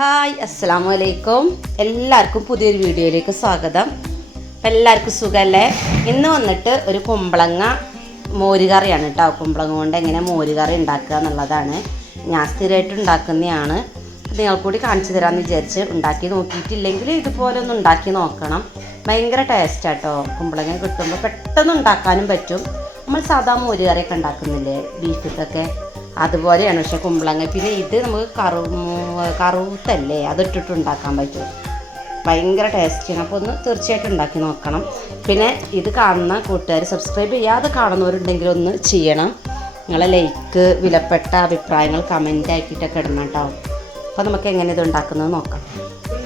Hi അസ്സാം വലൈക്കും എല്ലാവർക്കും പുതിയൊരു വീഡിയോയിലേക്ക് സ്വാഗതം. അപ്പം എല്ലാവർക്കും സുഖമല്ലേ ഇന്ന് വന്നിട്ട് ഒരു കുമ്പളങ്ങ മോരുകറിയാണ് കേട്ടോ കുമ്പളങ്ങ കൊണ്ട് എങ്ങനെ മോരുകറി ഉണ്ടാക്കുക എന്നുള്ളതാണ്. ഞാൻ സ്ഥിരമായിട്ട് ഉണ്ടാക്കുന്നതാണ്. നിങ്ങൾ കൂടി കാണിച്ചു തരാമെന്ന് വിചാരിച്ച് ഉണ്ടാക്കി നോക്കിയിട്ടില്ലെങ്കിൽ ഇതുപോലെ ഒന്ന് ഉണ്ടാക്കി നോക്കണം. ഭയങ്കര ടേസ്റ്റാട്ടോ കുമ്പളങ്ങ കിട്ടുമ്പോൾ പെട്ടെന്ന് ഉണ്ടാക്കാനും പറ്റും. നമ്മൾ സാധാ മോരുകറിയൊക്കെ ഉണ്ടാക്കുന്നില്ലേ? ബീഫിക്കൊക്കെ അതുപോലെയാണ് പക്ഷെ കുമ്പളങ്ങ. പിന്നെ ഇത് നമുക്ക് കറു കറുത്തല്ലേ? അതിട്ടിട്ട് ഉണ്ടാക്കാൻ പറ്റും. ഭയങ്കര ടേസ്റ്റിയാണ്. അപ്പോൾ ഒന്ന് തീർച്ചയായിട്ടും ഉണ്ടാക്കി നോക്കണം. പിന്നെ ഇത് കാണുന്ന കൂട്ടുകാർ സബ്സ്ക്രൈബ് ചെയ്യാതെ കാണുന്നവരുണ്ടെങ്കിൽ ഒന്ന് ചെയ്യണം. നിങ്ങളെ ലൈക്ക് വിലപ്പെട്ട അഭിപ്രായങ്ങൾ കമന്റ് ആക്കിയിട്ടൊക്കെ ഇടണം കേട്ടോ. അപ്പോൾ നമുക്ക് എങ്ങനെ ഇത് ഉണ്ടാക്കുന്നത് നോക്കാം.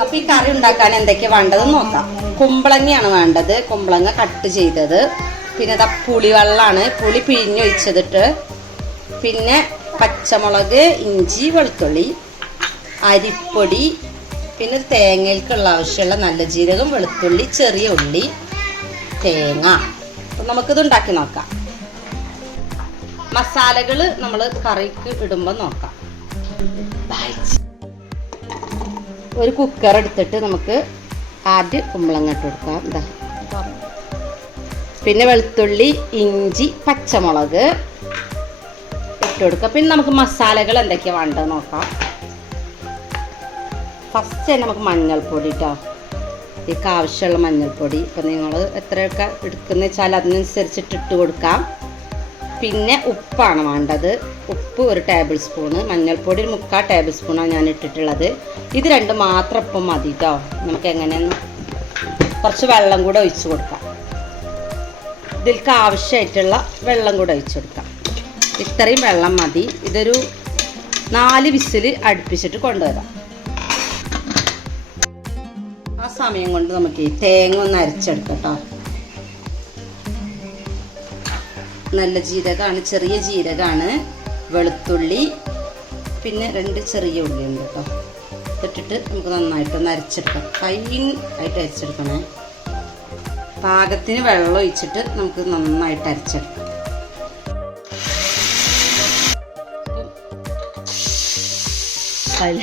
അപ്പോൾ ഈ കറി ഉണ്ടാക്കാൻ എന്തൊക്കെയാണ് വേണ്ടതെന്ന് നോക്കാം. കുമ്പളങ്ങയാണ് വേണ്ടത്. കുമ്പളങ്ങ കട്ട് ചെയ്തത്. പിന്നെ ഇതാ പുളിവെള്ളമാണ്. പുളി പിഴിഞ്ഞൊഴിച്ചതിട്ട് പിന്നെ പച്ചമുളക് ഇഞ്ചി വെളുത്തുള്ളി അരിപ്പൊടി പിന്നെ തേങ്ങയ്ക്കുള്ള ആവശ്യമുള്ള നല്ല ജീരകം വെളുത്തുള്ളി ചെറിയ ഉള്ളി തേങ്ങ. അപ്പം നമുക്കിത് ഉണ്ടാക്കി നോക്കാം. മസാലകൾ നമ്മൾ കറിക്ക് ഇടുമ്പോൾ നോക്കാം. ഒരു കുക്കർ എടുത്തിട്ട് നമുക്ക് ആദ്യം കുമ്പളങ്ങ ഇട്ട് കൊടുക്കാം. എന്താ പിന്നെ വെളുത്തുള്ളി ഇഞ്ചി പച്ചമുളക് ഇട്ട് കൊടുക്കുക പിന്നെ നമുക്ക് മസാലകൾ എന്തൊക്കെയാണ് വേണ്ടത് നോക്കാം. ഫസ്റ്റ് തന്നെ നമുക്ക് മഞ്ഞൾപ്പൊടി കേട്ടോ ഇതിക്ക് ആവശ്യമുള്ള മഞ്ഞൾപ്പൊടി. ഇപ്പം നിങ്ങൾ എത്രയൊക്കെ എടുക്കുന്ന വെച്ചാൽ അതിനനുസരിച്ചിട്ട് ഇട്ട് കൊടുക്കാം. പിന്നെ ഉപ്പാണ് വേണ്ടത്. ഉപ്പ് ഒരു ടേബിൾ സ്പൂണ് മഞ്ഞൾപ്പൊടി ഒരു മുക്കാൽ ടേബിൾ സ്പൂണാണ് ഞാൻ ഇട്ടിട്ടുള്ളത്. ഇത് രണ്ടും മാത്രം ഇപ്പം മതി കേട്ടോ നമുക്ക് എങ്ങനെയെന്ന് കുറച്ച് വെള്ളം കൂടെ ഒഴിച്ച് കൊടുക്കാം. ഇതിൽക്ക് ആവശ്യമായിട്ടുള്ള വെള്ളം കൂടെ ഒഴിച്ച് കൊടുക്കാം. ഇത്രയും വെള്ളം മതി. ഇതൊരു നാല് വിസിൽ അടുപ്പിച്ചിട്ട് കൊണ്ടുവരാം. ആ സമയം കൊണ്ട് നമുക്ക് തേങ്ങ ഒന്ന് അരച്ചെടുക്കാം നല്ല ജീരകമാണ് ചെറിയ ജീരകമാണ് വെളുത്തുള്ളി പിന്നെ രണ്ട് ചെറിയ ഉള്ളി ഉണ്ട് കേട്ടോ ഇട്ടിട്ട് നമുക്ക് നന്നായിട്ടൊന്ന് അരച്ചെടുക്കാം. ഫൈൻ ആയിട്ട് അരച്ചെടുക്കണേ. പാകത്തിന് വെള്ളം ഒഴിച്ചിട്ട് നമുക്ക് നന്നായിട്ട് അരച്ചെടുക്കാം. അതിൽ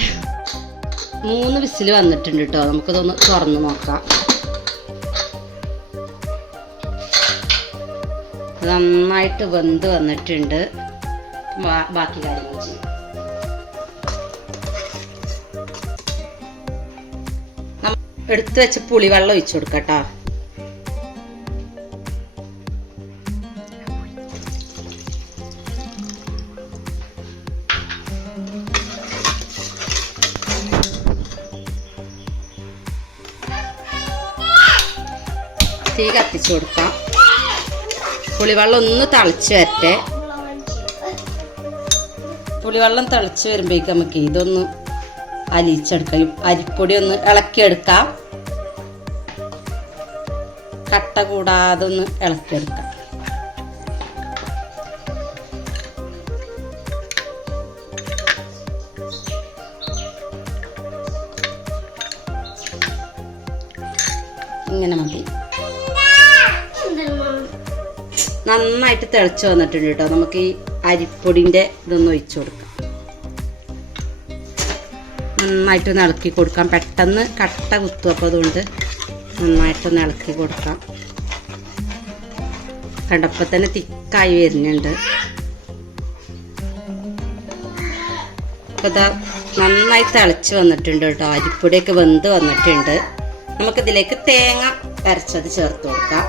മൂന്ന് വിസിൽ വന്നിട്ടുണ്ട് കേട്ടോ നമുക്കിതൊന്ന് തുറന്ന് നോക്കാം. നന്നായിട്ട് വെന്ത് വന്നിട്ടുണ്ട്. ബാക്കി കാര്യങ്ങൾ ചെയ്യാം. എടുത്തു വെച്ച് പുളിവെള്ളം ഒഴിച്ചു കൊടുക്കാം കേട്ടോ തീ കത്തിച്ചു കൊടുക്കാം. പുളിവെള്ളം ഒന്ന് തിളച്ച് വരട്ടെ. പുളിവെള്ളം തിളച്ച് വരുമ്പോഴേക്ക് നമുക്ക് ഇതൊന്ന് അലിയിച്ചെടുക്കാം. അരിപ്പൊടി ഒന്ന് ഇളക്കിയെടുക്കാം. കട്ട കൂടാതെ ഒന്ന് ഇളക്കിയെടുക്കാം. ഇങ്ങനെ മതി. നന്നായിട്ട് തിളച്ച് വന്നിട്ടുണ്ട് കേട്ടോ. നമുക്ക് ഈ അരിപ്പൊടിന്റെ ഇതൊന്ന് ഒഴിച്ചു കൊടുക്കാം. നന്നായിട്ടൊന്ന് ഇളക്കി കൊടുക്കാം. പെട്ടെന്ന് കട്ട കുത്തും. അപ്പോൾ അതുകൊണ്ട് നന്നായിട്ടൊന്ന് ഇളക്കി കൊടുക്കാം. കണ്ടപ്പോൾ തന്നെ തിക്കായി വരുന്നുണ്ട്. അപ്പോൾ നന്നായി തിളച്ച് വന്നിട്ടുണ്ട് കേട്ടോ. അരിപ്പൊടിയൊക്കെ വെന്ത് വന്നിട്ടുണ്ട്. നമുക്കിതിലേക്ക് തേങ്ങ അരച്ചത് ചേർത്ത് കൊടുക്കാം.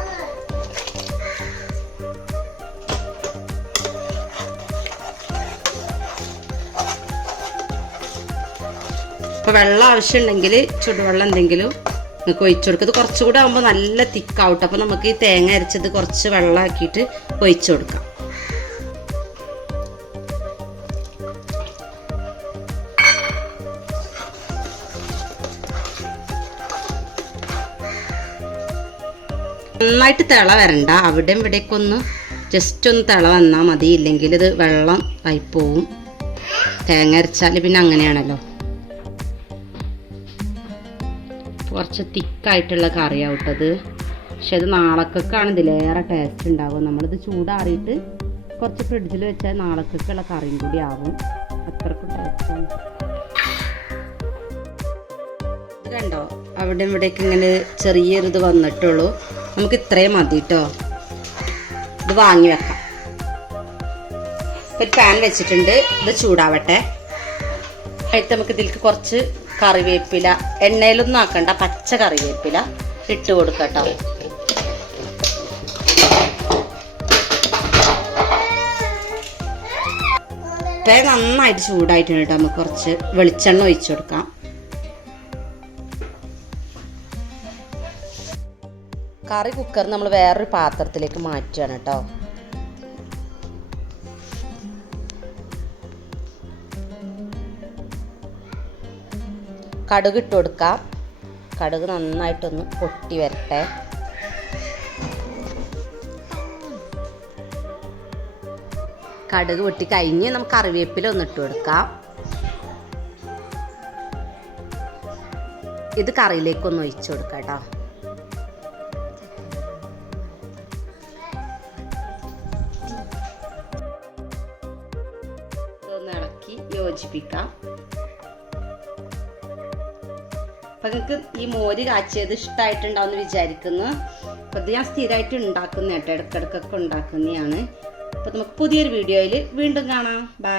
ഇപ്പോൾ വെള്ളം ആവശ്യമുണ്ടെങ്കിൽ ചുടുവെള്ളം എന്തെങ്കിലും നിങ്ങൾക്ക് ഒഴിച്ചു കൊടുക്കുക ഇത് കുറച്ചുകൂടെ ആകുമ്പോൾ നല്ല തിക്കാവട്ടെ. അപ്പോൾ നമുക്ക് ഈ തേങ്ങ അരച്ചത് കുറച്ച് വെള്ളമാക്കിയിട്ട് ഒഴിച്ചു കൊടുക്കാം. നന്നായിട്ട് തിള വരണ്ട. അവിടെയും ഇവിടേക്ക് ഒന്ന് ജസ്റ്റ് ഒന്ന് തിള വന്നാൽ മതി. ഇല്ലെങ്കിൽ ഇത് വെള്ളം ആയിപ്പോവും. തേങ്ങ അരച്ചാൽ പിന്നെ അങ്ങനെയാണല്ലോ. കുറച്ച് തിക്കായിട്ടുള്ള കറിയാണ് ഇട്ടത് പക്ഷെ അത് നാളക്കൊക്കെയാണ് ഇതിലേറെ ടേസ്റ്റ് ഉണ്ടാവും. നമ്മളിത് ചൂടാറിയിട്ട് കുറച്ച് ഫ്രിഡ്ജിൽ വെച്ചാൽ നാളക്കൊക്കെയുള്ള കറിയും കൂടി ആവും. അത്രക്കും ടേസ്റ്റാണ് കണ്ടോ? അവിടെ ഇവിടേക്ക് ഇങ്ങനെ ചെറിയൊരിത് വന്നിട്ടുള്ളൂ. നമുക്ക് ഇത്രയും മതി കേട്ടോ ഇത് വാങ്ങി വെക്കാം. ഒരു പാൻ വെച്ചിട്ടുണ്ട്. ഇത് ചൂടാവട്ടെ. ആയിട്ട് നമുക്ക് ഇതിലേക്ക് കുറച്ച് കറിവേപ്പില എണ്ണയിലൊന്നും ആക്കണ്ട പച്ച കറിവേപ്പില ഇട്ട് കൊടുക്കട്ടോ ഇത്ര നന്നായിട്ട് ചൂടായിട്ടുണ്ട് കേട്ടോ നമുക്ക് കുറച്ച് വെളിച്ചെണ്ണ ഒഴിച്ചു കൊടുക്കാം. കറി കുക്കർ നമ്മൾ വേറൊരു പാത്രത്തിലേക്ക് മാറ്റുകയാണ് കേട്ടോ. കടുക് ഇട്ട് കൊടുക്കാം കടുക് നന്നായിട്ടൊന്ന് പൊട്ടി വരട്ടെ. കടുക് പൊട്ടി കഴിഞ്ഞ് നമുക്ക് കറിവേപ്പില ഒന്ന് ഇട്ട് കൊടുക്കാം. ഇത് കറിയിലേക്ക് ഒന്ന് ഒഴിച്ചു കൊടുക്കാം കേട്ടോ. ഇളക്കി യോജിപ്പിക്കാം. അപ്പൊ നിങ്ങൾക്ക് ഈ മോര് കാച്ചിയത് ഇഷ്ടമായിട്ടുണ്ടാവുമെന്ന് വിചാരിക്കുന്നു. അപ്പൊ ഇത് ഞാൻ സ്ഥിരമായിട്ട് ഉണ്ടാക്കുന്ന കേട്ടോ ഇടക്കിടക്കൊക്കെ ഉണ്ടാക്കുന്നതാണ്. അപ്പൊ നമുക്ക് പുതിയൊരു വീഡിയോയിൽ വീണ്ടും കാണാം. ബൈ